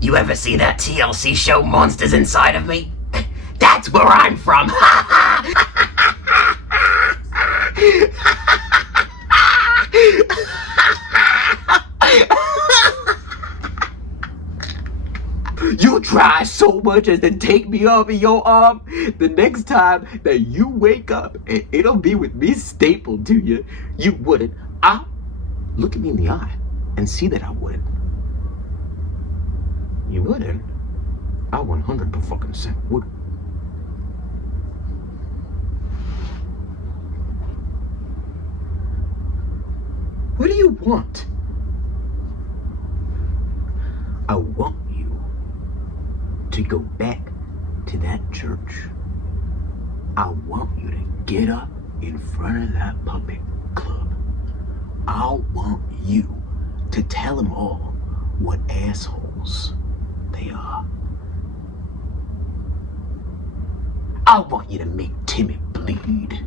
You ever see that TLC show Monsters Inside of Me? That's where I'm from. You try so much as to take me off of your arm. The next time that you wake up, it'll be with me stapled to you. You wouldn't. Look at me in the eye and see that I wouldn't. You wouldn't? I 100% would. What do you want? I want you to go back to that church. I want you to get up in front of that puppet club. I want you to tell them all what assholes they are. I want you to make Timmy bleed.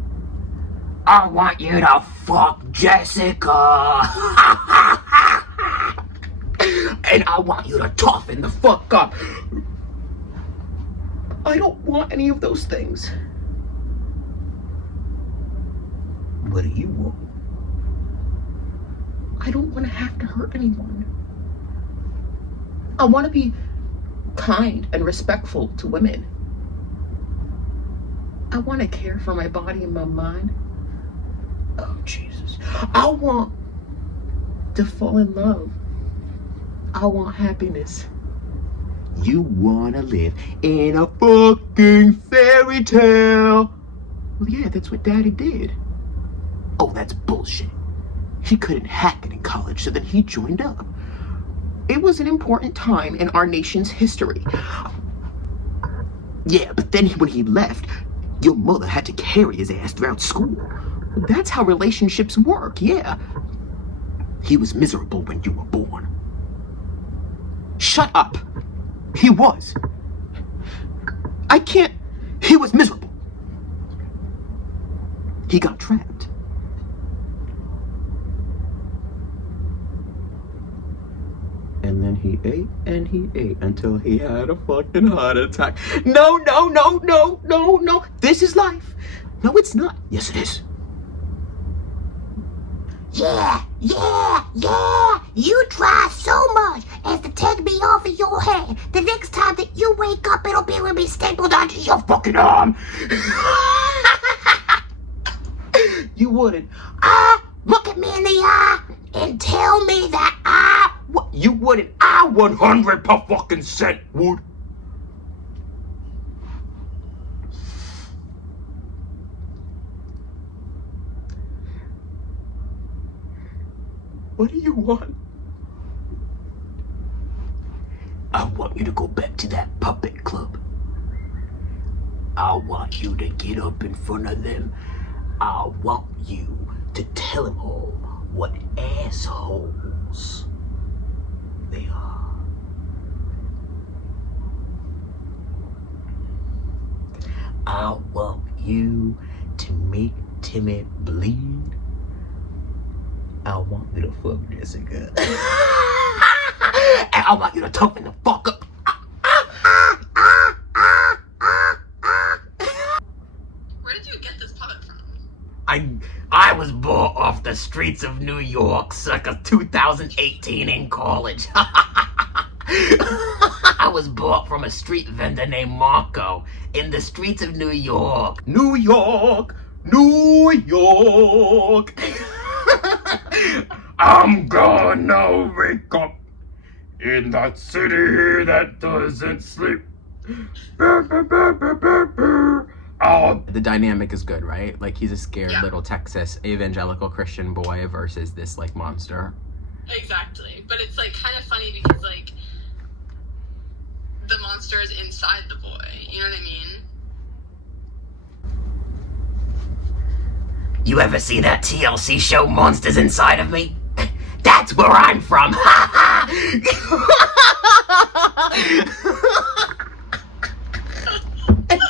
I want you to fuck Jessica. And I want you to toughen the fuck up. I don't want any of those things. What do you want? I don't want to have to hurt anyone. I want to be kind and respectful to women. I want to care for my body and my mind. Oh, Jesus. I want to fall in love. I want happiness. You want to live in a fucking fairy tale. Well, yeah, that's what Daddy did. Oh, that's bullshit. He couldn't hack it in college, so then he joined up. It was an important time in our nation's history. Yeah, but then when he left, your mother had to carry his ass throughout school. That's how relationships work, yeah. He was miserable when you were born. Shut up. He was. I can't. He was miserable. He got trapped. And then he ate and he ate until he had a fucking heart attack. No. This is life. No, it's not. Yes, it is. Yeah. You try so much as to take me off of your head. The next time that you wake up, it'll be with me stapled onto your Fucking arm. You wouldn't. Look at me in the eye and tell me that You wouldn't. I 100% would. What do you want? I want you to go back to that puppet club. I want you to get up in front of them. I want you to tell them all what assholes they are. I want you to make Timmy bleed. I want you to fuck Jessica. And I want you to toughen the fuck up. Where did you get this puppet from? I was bought off the streets of New York circa 2018 in college. I was bought from a street vendor named Marco in the streets of New York. New York. I'm gonna wake up in that city that doesn't sleep. The dynamic is good, right? Like, he's a scared little Texas evangelical Christian boy versus this, like, monster. Exactly. But it's, like, kind of funny because, like, the monster is inside the boy. You know what I mean? You ever see that TLC show Monsters Inside of Me? That's where I'm from.